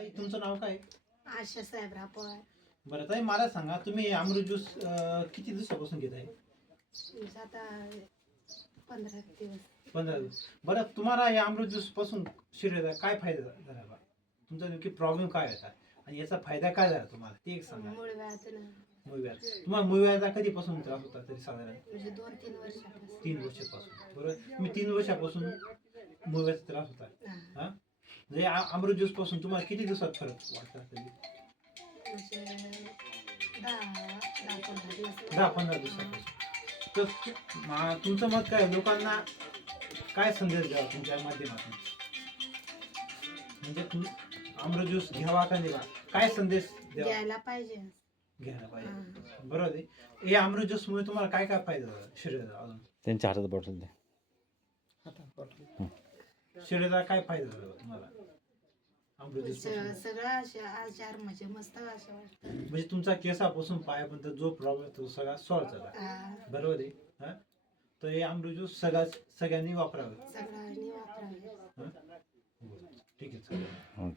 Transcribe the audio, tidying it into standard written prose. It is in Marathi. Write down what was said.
ताई तुमचं नाव काय? आशा साहेबराव पवार. बरं ताई मला सांगा, तुम्ही हे अमृत ज्यूस किती दिवसापासून घेत आहे? आता 15 दिवस. 15 दिवस. बरं तुम्हाला या अमृत ज्यूस पासून शरीराला काय फायदा झाला बा? तुमचा नेमकी प्रॉब्लेम काय होता आणि याचा फायदा काय झाला तुम्हाला ते एक सांगा. मूळव्याध मूळव्याध. तुम्हाला मूळव्याधा कधीपासून त्रास होता तरी साधारण? म्हणजे 2-3 वर्षापासून. 3 वर्षापासून. बरोबर. मी 3 वर्षापासून मूळव्याधचा त्रास होता. हा म्हणजे अमृत ज्यूस पासून तुम्हाला किती दिवसात फरक वाटला तरी? म्हणजे 10-15 दिवस. 10-15 दिवसापासून. तर तुमचं मत काय, लोकांना काय संदेश द्यावा तुमच्या माध्यमातून? म्हणजे अमृत ज्यूस घ्यावा का नाही, काय संदेश द्यावा? घ्यायला पाहिजे. घ्यायला पाहिजे. बरोबर आहे. हे अमृत ज्यूस मुळे तुम्हाला काय काय फायदा झाला शरीराला? अजून त्यांच्या हातात बॉटल द्या. शरीराला काय फायदा झाला तुम्हाला अमृत ज्यूस? सगळं असे आजार म्हणजे मस्त असं वाटतं. म्हणजे तुमचा केसापासून पायापर्यंत जो प्रॉब्लेम तो सगळा सॉल्व्ह झाला. बरोबर आहे. हा तर हे अमृत ज्यूस सगळ्यांनी वापरावं. सगळ्यांनी वापरावे. ठीक आहे.